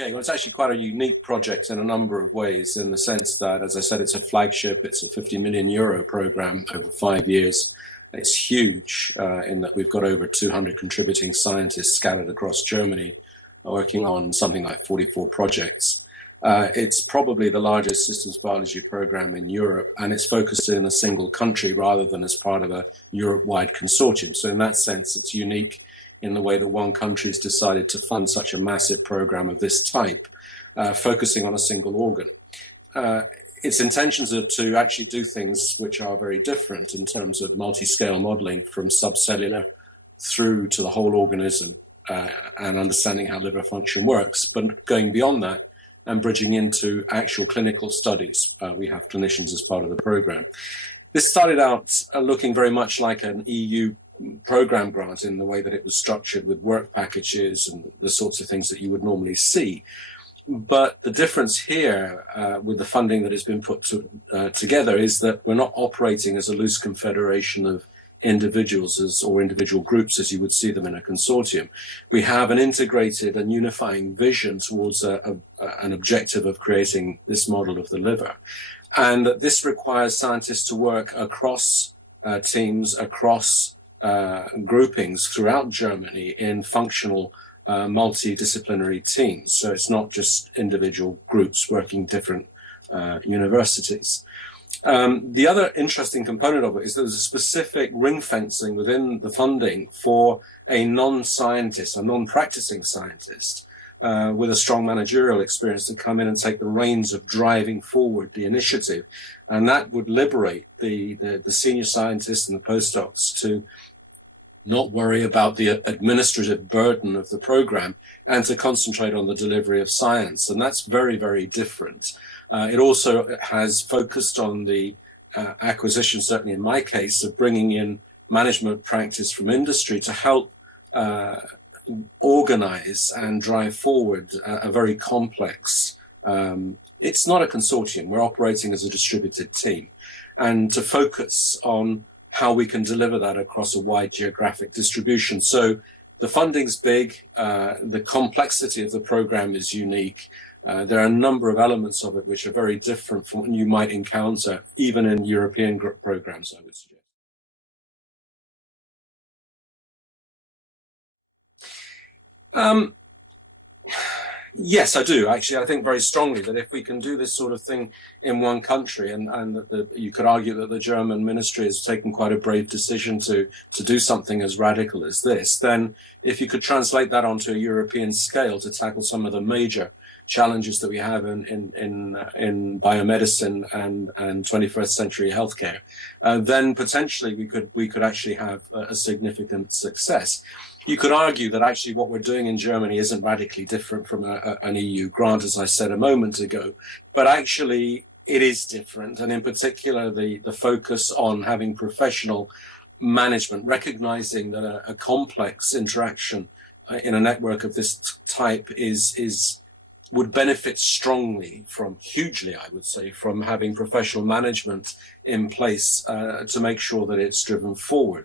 Okay, well, it's actually quite a unique project in a number of ways, in the sense that, as I said, it's a flagship. It's a 50 million euro program over 5 years. It's huge in that we've got over 200 contributing scientists scattered across Germany working on something like 44 projects. It's probably the largest systems biology program in Europe, and it's focused in a single country rather than as part of a Europe-wide consortium. So in that sense, it's unique in the way that one country has decided to fund such a massive program of this type, focusing on a single organ. Its intentions are to actually do things which are very different in terms of multi-scale modeling, from subcellular through to the whole organism, and understanding how liver function works, but going beyond that and bridging into actual clinical studies. We have clinicians as part of the program. This started out looking very much like an EU program grant in the way that it was structured, with work packages and the sorts of things that you would normally see. But the difference here with the funding that has been put together is that we're not operating as a loose confederation of individuals or individual groups as you would see them in a consortium. We have an integrated and unifying vision towards an objective of creating this model of the liver. And this requires scientists to work across teams, across groupings throughout Germany in functional multidisciplinary teams. So it's not just individual groups working different universities. The other interesting component of it is there's a specific ring fencing within the funding for a non-scientist, a non-practicing scientist with a strong managerial experience to come in and take the reins of driving forward the initiative. And that would liberate the senior scientists and the postdocs to not worry about the administrative burden of the program and to concentrate on the delivery of science. And that's very, very different. It also has focused on the acquisition, certainly in my case, of bringing in management practice from industry to help organize and drive forward a very complex, it's not a consortium, we're operating as a distributed team, and to focus on how we can deliver that across a wide geographic distribution. So the funding's big, the complexity of the program is unique. There are a number of elements of it which are very different from what you might encounter even in European programs, I would suggest. Yes, I do. Actually, I think very strongly that if we can do this sort of thing in one country, and that you could argue that the German ministry has taken quite a brave decision to do something as radical as this, then if you could translate that onto a European scale to tackle some of the major challenges that we have in biomedicine and 21st century healthcare, then potentially we could actually have a significant success. You could argue that actually what we're doing in Germany isn't radically different from an EU grant, as I said a moment ago, but actually it is different. And in particular, the focus on having professional management, recognizing that a complex interaction in a network of this type would benefit hugely, I would say, from having professional management in place to make sure that it's driven forward.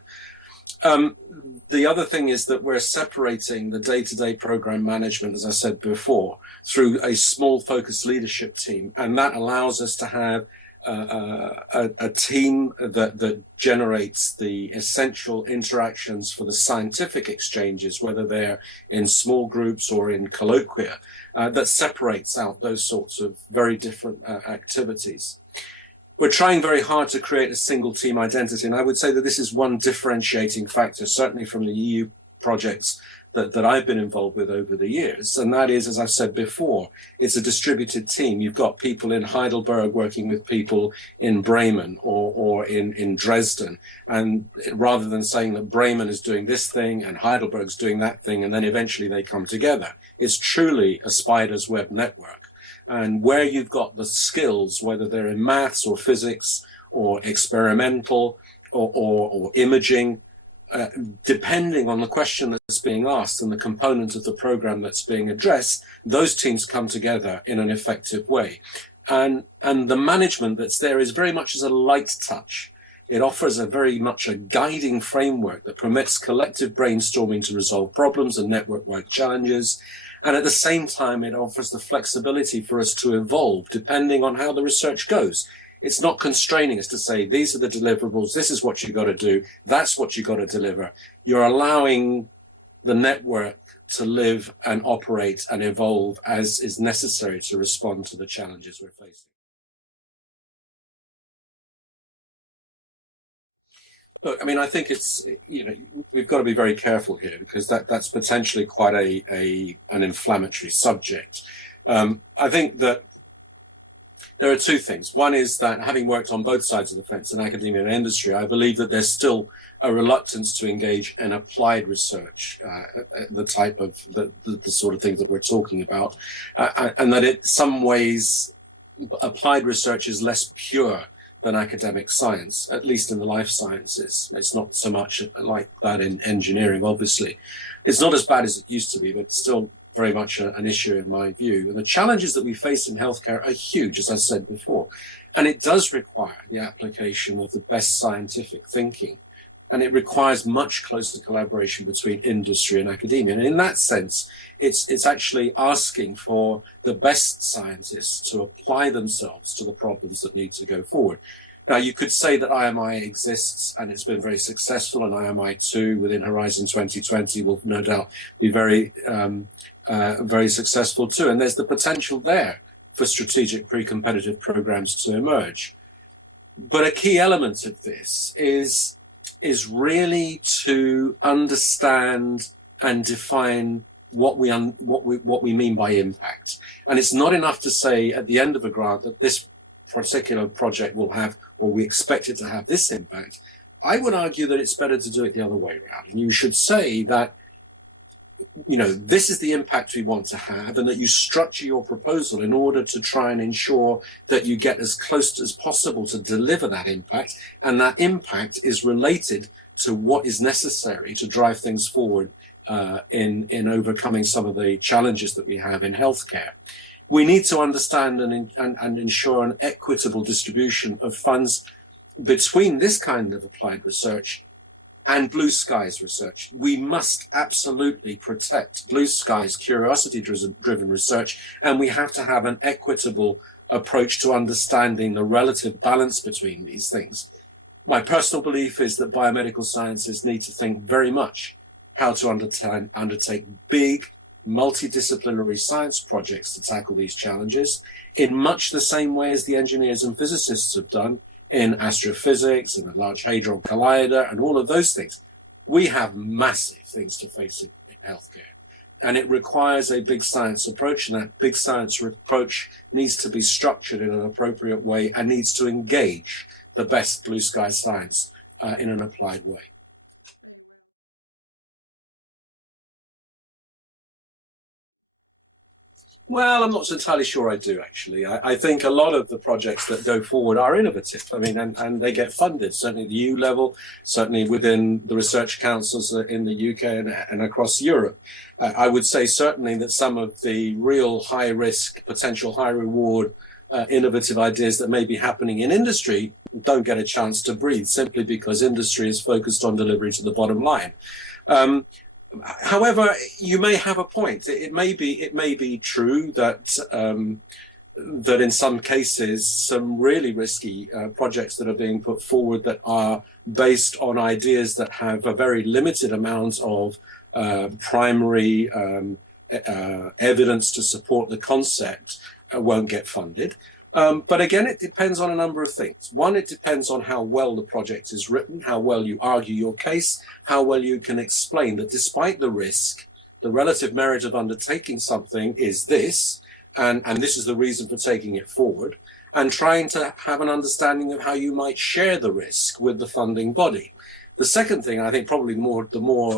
The other thing is that we're separating the day-to-day program management, as I said before, through a small focused leadership team. And that allows us to have a team that generates the essential interactions for the scientific exchanges, whether they're in small groups or in colloquia, that separates out those sorts of very different activities. We're trying very hard to create a single team identity, and I would say that this is one differentiating factor, certainly from the EU projects that I've been involved with over the years, and that is, as I've said before, it's a distributed team. You've got people in Heidelberg working with people in Bremen or in Dresden, and rather than saying that Bremen is doing this thing and Heidelberg's doing that thing, and then eventually they come together, it's truly a spider's web network. And where you've got the skills, whether they're in maths or physics or experimental or imaging, depending on the question that's being asked and the component of the program that's being addressed, those teams come together in an effective way. And the management that's there is very much as a light touch. It offers very much a guiding framework that permits collective brainstorming to resolve problems and network-wide challenges. And at the same time, it offers the flexibility for us to evolve depending on how the research goes. It's not constraining us to say, these are the deliverables, this is what you got to do, that's what you got to deliver. You're allowing the network to live and operate and evolve as is necessary to respond to the challenges we're facing. Look, I mean, I think it's, we've got to be very careful here, because that's potentially quite an inflammatory subject. I think that there are two things. One is that, having worked on both sides of the fence in academia and industry, I believe that there's still a reluctance to engage in applied research, the type of, the sort of things that we're talking about, and that in some ways applied research is less pure than academic science, at least in the life sciences. It's not so much like that in engineering, obviously. It's not as bad as it used to be, but it's still very much an issue in my view. And the challenges that we face in healthcare are huge, as I said before. And it does require the application of the best scientific thinking. And it requires much closer collaboration between industry and academia. And in that sense, it's actually asking for the best scientists to apply themselves to the problems that need to go forward. Now, you could say that IMI exists and it's been very successful, and IMI 2 within Horizon 2020 will no doubt be very successful too. And there's the potential there for strategic pre-competitive programs to emerge. But a key element of this is really to understand and define what we mean by impact. And it's not enough to say at the end of a grant that this particular project will have, or we expect it to have, this impact. I would argue that it's better to do it the other way around. And you should say that, this is the impact we want to have, and that you structure your proposal in order to try and ensure that you get as close as possible to deliver that impact, and that impact is related to what is necessary to drive things forward in overcoming some of the challenges that we have in healthcare. We need to understand and ensure an equitable distribution of funds between this kind of applied research and blue skies research. We must absolutely protect blue skies, curiosity-driven research, and we have to have an equitable approach to understanding the relative balance between these things. My personal belief is that biomedical sciences need to think very much how to undertake big, multidisciplinary science projects to tackle these challenges in much the same way as the engineers and physicists have done in astrophysics and the Large Hadron Collider and all of those things. We have massive things to face in healthcare, and it requires a big science approach, and that big science approach needs to be structured in an appropriate way and needs to engage the best blue sky science in an applied way. Well, I'm not entirely sure I do, actually. I think a lot of the projects that go forward are innovative. I mean, and they get funded, certainly at the EU level, certainly within the research councils in the UK and across Europe. I would say certainly that some of the real high-risk, potential high-reward innovative ideas that may be happening in industry don't get a chance to breathe, simply because industry is focused on delivery to the bottom line. However, you may have a point. It may be true that that in some cases, some really risky projects that are being put forward that are based on ideas that have a very limited amount of primary evidence to support the concept won't get funded. But again, it depends on a number of things. One, it depends on how well the project is written, how well you argue your case, how well you can explain that despite the risk, the relative merit of undertaking something is this, and this is the reason for taking it forward, and trying to have an understanding of how you might share the risk with the funding body. The second thing, I think probably the more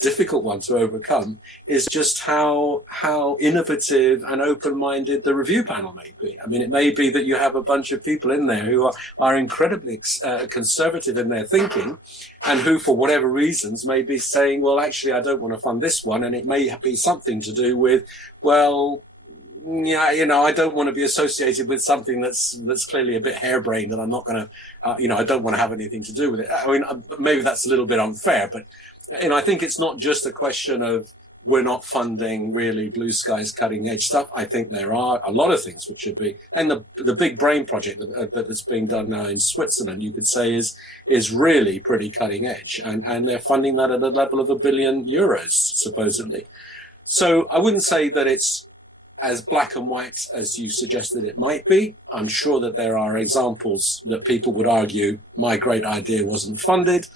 difficult one to overcome, is just how innovative and open-minded the review panel may be. I mean, it may be that you have a bunch of people in there who are incredibly conservative in their thinking, and who, for whatever reasons, may be saying, well, actually, I don't want to fund this one, and it may be something to do with, well, yeah, I don't want to be associated with something that's clearly a bit harebrained, and I'm not going to, I don't want to have anything to do with it. I mean, maybe that's a little bit unfair, but I think it's not just a question of we're not funding really blue skies cutting edge stuff. I think there are a lot of things which should be, and the big brain project that's being done now in Switzerland, you could say is really pretty cutting edge, and they're funding that at a level of €1 billion supposedly. So I wouldn't say that it's as black and white as you suggested it might be. I'm sure that there are examples that people would argue my great idea wasn't funded.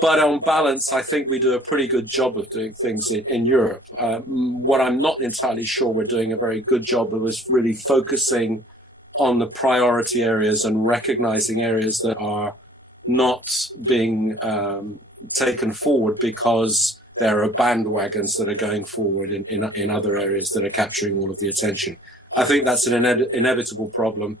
But on balance, I think we do a pretty good job of doing things in Europe. What I'm not entirely sure we're doing a very good job of is really focusing on the priority areas and recognizing areas that are not being taken forward because there are bandwagons that are going forward in other areas that are capturing all of the attention. I think that's an inevitable problem.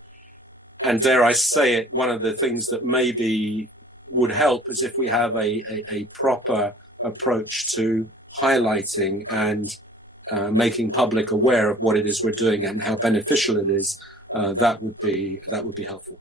And dare I say it, one of the things that maybe would help is if we have a proper approach to highlighting and making public aware of what it is we're doing and how beneficial it is. That would be helpful.